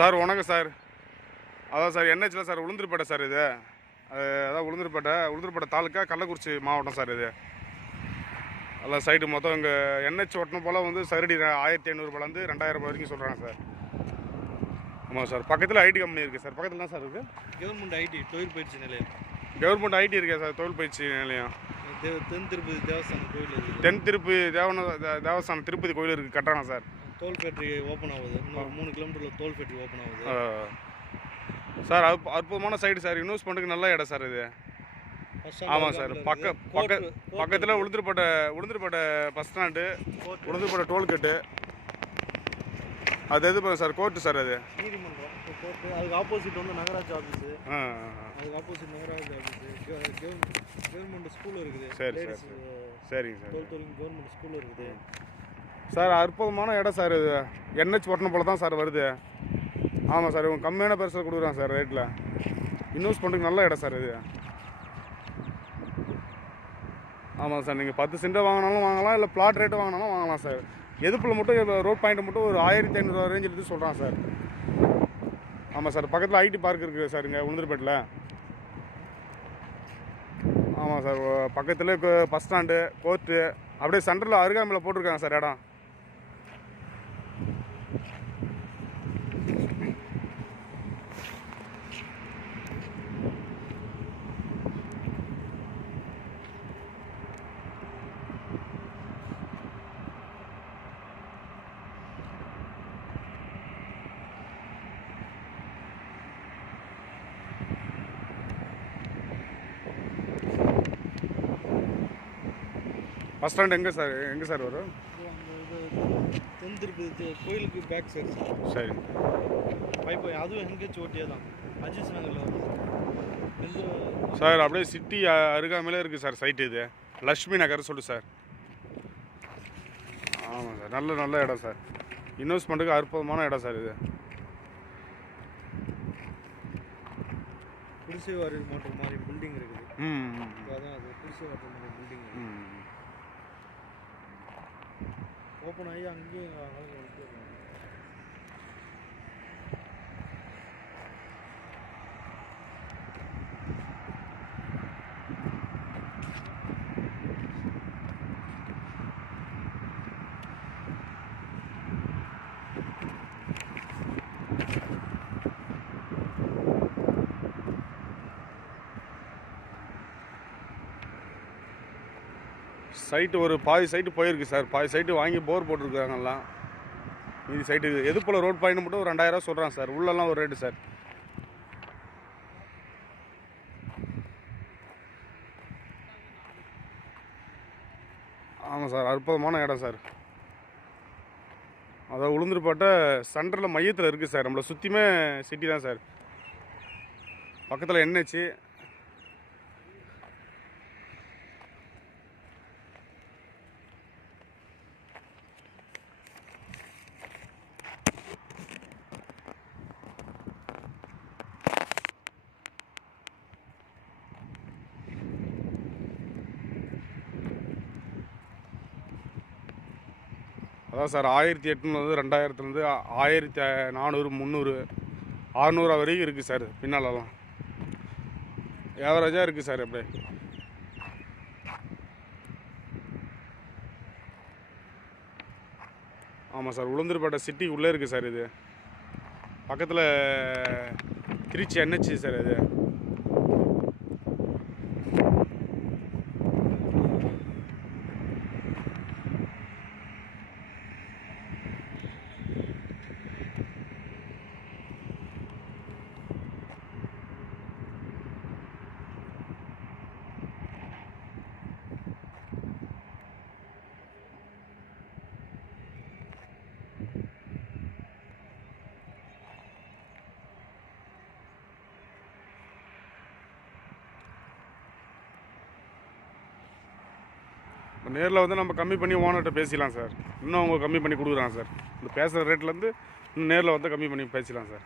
Sir வணக்கம் sir. அதான் sir என்ஹெச்சில் sir Ulundurpet sir இது. அதான் உளுந்தூர்பேட்டை தாலுக்கா கள்ளக்குறிச்சி மாவட்டம் சார் இது. அதான் சைடு மொத்தம் இங்கே என்ஹெச் ஓட்டணும் போல் வந்து சதுரடி 1500 ரூபாயிலேருந்து 2000 ரூபாய் வரைக்கும் சொல்கிறாங்க சார். ஆமாம் சார். பக்கத்தில் ஐடி கம்பெனி இருக்குது சார். பக்கத்தில் தான் சார் இருக்குது. கவர்மெண்ட் ஐடி தொழில் பயிற்சி நிலையம். கவர்மெண்ட் ஐடி இருக்கா சார்? தொழில் பயிற்சி நிலையம். தென் திருப்பதி தேவஸ்தானம் கோயில் இருக்குது. தென் திருப்பதி தேவஸ்தானம் திருப்பதி கோயில் இருக்குது. கட்டணம் சார். டோல் ஃபேக்ட்ரி ஓப்பன் ஆகுது. இன்னும் 3 கிலோமீட்டரில் டோல் ஃபேக்ட்ரி ஓப்பன் ஆகுது சார். அற்புதமான சைடு சார். இன்வெஸ்ட்மெண்ட்டுக்கு நல்ல இடம் சார் இது. ஆமாம் சார். பக்கத்தில் Ulundurpettai bus stand, Ulundurpettai toll gate, அது எது சார்? Court sir. அது நீதிமன்றம் கோர்ட்டு. அதுக்கு ஆப்போசிட் வந்து நகராட்சி ஆஃபீஸு. அதுக்கு ஆப்போசிட் நகராட்சி ஆஃபீஸு. கவர்மெண்ட் ஸ்கூல் இருக்குது. சரி சார். சரிங்க சார். கவர்மெண்ட் ஸ்கூல் இருக்குது சார். அற்புதமான இடம் சார் இது. என்ஹெச் ஓட்டணும் போல தான் சார் வருது. ஆமாம் சார். இவங்க கம்மியான பெருசில் கொடுக்குறாங்க சார் ரேட்டில். இன்வெஸ்ட் பண்ணுறதுக்கு நல்ல இடம் சார் இது. ஆமாம் சார். நீங்கள் 10 சென்ட் வாங்கினாலும் வாங்கலாம், இல்லை பிளாட் ரேட்டு வாங்கினாலும் வாங்கலாம் சார். எதுப்பில் மட்டும் ரோட் பாயிண்ட் மட்டும் ஒரு 1500 ரேஞ்சில் இருந்து சொல்கிறான் சார். ஆமாம் சார். பக்கத்தில் ஐடி பார்க் இருக்குது சார் இங்கே உளுந்தூர்பேட்டில். ஆமாம் சார். பக்கத்தில் பஸ் ஸ்டாண்டு, கோர்ட்டு, அப்படியே சென்டரில் அருகாமையில் போட்டிருக்காங்க சார் இடம். பஸ் ஸ்டாண்டு எங்கே சார் வரும்? தென் திருப்பதி கோயிலுக்கு பேக் சைடு சார். சரி. அதுவும் என்ஹெச் ஓட்டியே தான். அஜிஸ் நகரில் வருது சார். அப்படியே சிட்டி அருகாமையிலே இருக்குது சார் சைட்டு இது. லக்ஷ்மி நகர் சொல்லு சார். ஆமாம் சார். நல்ல இடம் சார். இன்வெஸ்ட்மெண்ட்டுக்கு அற்புதமான இடம் சார் இது. குடிசை வாரி மாற்றம் மாதிரி பில்டிங் இருக்குது. அதான் அது குடிசை வாரி மாதிரி பில்டிங் ஓப்பன் ஆகி அங்கேயும் ஆளுங்க வந்து சைட்டு ஒரு பாதி சைட்டு போயிருக்கு சார். பாதி சைட்டு வாங்கி போர் போட்டிருக்காங்கலாம். மீதி சைட்டு எது போல் ரோட் பாயிண்ட் மட்டும் ஒரு 2000 சொல்கிறான் சார். உள்ளெல்லாம் ஒரு ரேட்டு சார். ஆமாம் சார். அற்புதமான இடம் சார். அதாவது உளுந்தூர்பேட்டை சென்டரில் மையத்தில் இருக்குது சார். நம்மளை சுற்றியுமே சிட்டி தான் சார். பக்கத்தில் என்ஹெச். அதான் சார். 1800 2000 1400 300 600 வரைக்கும் இருக்குது சார். பின்னாலெல்லாம் ஏவரேஜாக இருக்குது சார். அப்படியே ஆமாம் சார். உளுந்தூர்பேட்டை சிட்டி உள்ளே இருக்குது சார் இது. பக்கத்தில் திருச்சி என்ஹெச் சார் இது. நேரில் வந்து நம்ம கம்மி பண்ணி ஓனர்கிட்ட பேசிக்கலாம் சார். இன்னும் அவங்க கம்மி பண்ணி கொடுக்குறாங்க சார். இந்த பேசுகிற ரேட்லேருந்து இன்னும் நேரில் வந்து கம்மி பண்ணி பேசிக்கலாம் சார்.